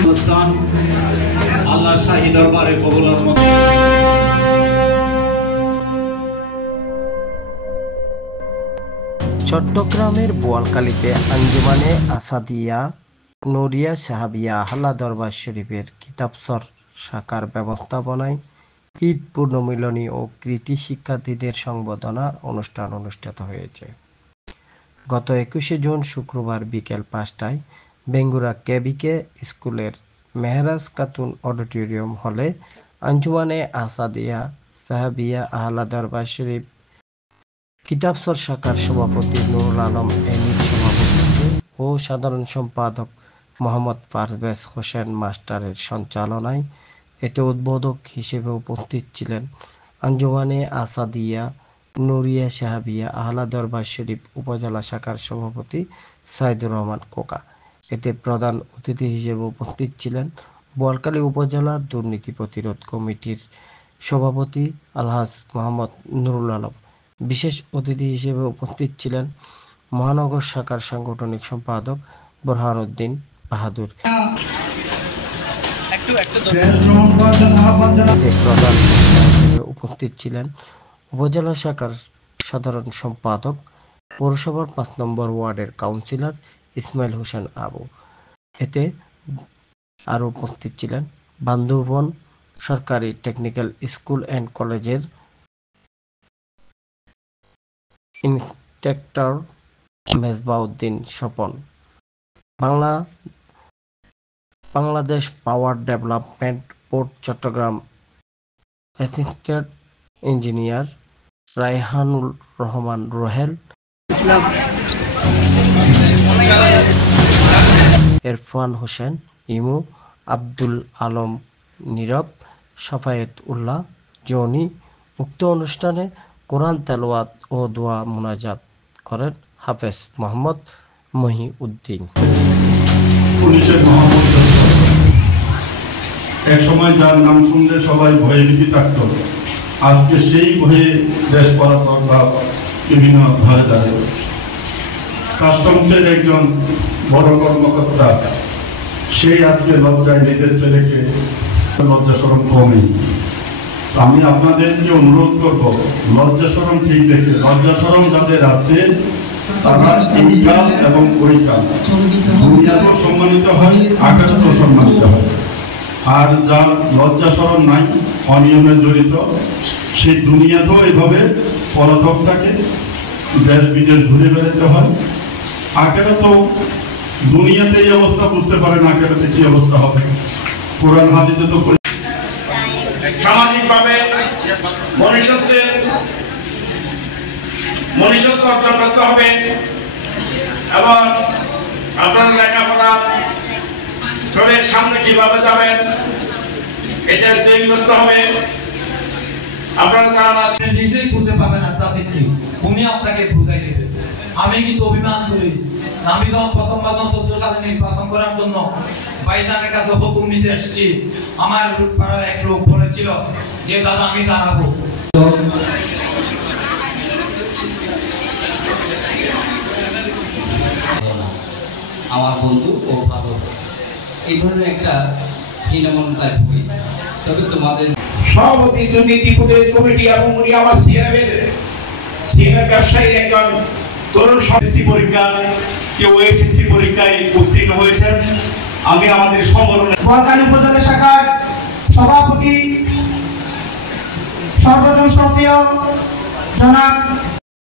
অনুষ্ঠান আল্লাহর শাহী দরবারে কবুলের মতো। চট্টগ্রামের বোয়ালখালীতে আঞ্জুমানে আসাদিয়া নুরিয়া সাহাবিয়া আহলা দরবার শরীফের কিতাবসর শাখার ব্যবস্থাপনায় ঈদ পূর্ণমিলনী ও কৃতি শিক্ষার্থীদের সংবর্ধনা অনুষ্ঠান অনুষ্ঠিত হয়েছে। গত 21শে জুন শুক্রবার বিকেল 5টায় বেঙ্গুরা কেবিকে স্কুলের মেহরাজ খাতুন অডিটোরিয়াম হলে আঞ্জুমানে আসাদিয়া সাহাবিয়া আহলা দরবার শরীফ কিতাবসর শাখার সভাপতি নুরুল আলম এমির সভাপতিত্বে ও সাধারণ সম্পাদক মোহাম্মদ পারভেজ হোসেন মাস্টারের সঞ্চালনায় এতে উদ্বোধক হিসেবে উপস্থিত ছিলেন আঞ্জুমানে আসাদিয়া নুরিয়া সাহাবিয়া আহলা দরবার শরীফ উপজেলা শাখার সভাপতি সাইদুর রহমান কোকা। এতে প্রধান অতিথি হিসেবে উপস্থিত ছিলেন বোয়ালখালী উপজেলার দুর্নীতি প্রতিরোধ কমিটির সভাপতি আলহাজ মোহাম্মদ নুরুল আলম। বিশেষ অতিথি হিসেবে উপস্থিত ছিলেন মহানগর শাখার সাংগঠনিক সম্পাদক বোরহান উদ্দিন বাহাদুর। প্রধান হিসেবে উপস্থিত ছিলেন উপজেলা শাখার সাধারণ সম্পাদক পৌরসভার 5 নম্বর ওয়ার্ডের কাউন্সিলর ইসমাইল হোসেন আবু। এতে আরও উপস্থিত ছিলেন বান্দরবন সরকারি টেকনিক্যাল স্কুল অ্যান্ড কলেজের inspector Mezbauddin Swapan, Bangladesh power development board Chattogram assistant engineer Raihanur Rahman Rohel, Irfan Hossain Imu, Abdul Alam Nirob, Safayet Ullah Jony. উক্ত অনুষ্ঠানে কোরআন তেলাওয়াত ও দোয়া মুনাজাত করেন হাফেজ মোহাম্মদ মহিউদ্দিন। এক সময় যার নাম শুনলে সবাই ভয়ে ভীতি থাকত, আজকে সেই ভয়ে দেশ পলাতক বা বিভিন্ন ঘরে দাঁড়িয়ে কাস্টমসের একজন বড় কর্মকর্তা, সেই আজকে লজ্জায় নিজের ছেলেকে লজ্জা শরম কমেই। আমি আপনাদেরকে অনুরোধ করব, লজ্জা শরম ঠিক রেখে, লজ্জা শরম যাদের আছে তারা এই কাল এবং ওই কাল দুনিয়াতেও সম্মানিত হয়, আখিরাতেও সম্মানিত হয়। আর যার লজ্জা শরম নাই, অনিয়মে জড়িত, সেই দুনিয়াতেও এইভাবে পলাতক থাকে, দেশ বিদেশ ঘুরে বেড়াতে হয়। আখিরাতেও দুনিয়াতে এই অবস্থা বুঝতে পারেন, আখিরাতে কি অবস্থা হবে। কোরআন হাদিসে তো সামাজিকভাবে মনুষ্যত্ব অর্জন করতে হবে এবং আপনার লেখাপড়া করে সামনে কিভাবে যাবেন এটা তৈরি করতে হবে। আপনারা যারা নিজেই খুঁজে পাবেন না, তাদের কি উনি আপনাকে বুঝাই দেবে। আমি কিন্তু অভিমান করি, আমি যখন প্রথমবার 14 সালে নির্বাচন করার জন্য ভাইজানের কাছে হুকুম নিতে এসেছি, আমার পাড়ার এক লোক বলেছিল যে দাদা আমি দাঁড়াবো। আমার বন্ধু ও ভালো এই ধরনের একটা হীনমনতায় ভুগি। তবে তোমাদের সভাপতি দুর্নীতি প্রতিরোধ কমিটি এবং উনি আমার সিএনএর ব্যবসায়ীর একজন তরুণ এসএসসি পরীক্ষা, কেউ এসএসসি পরীক্ষায় উত্তীর্ণ হয়েছেন। আমি আমাদের সংগঠনের বোয়ালখালী উপজেলা শাখার সভাপতি সর্বজন শ্রদ্ধেয় জনাব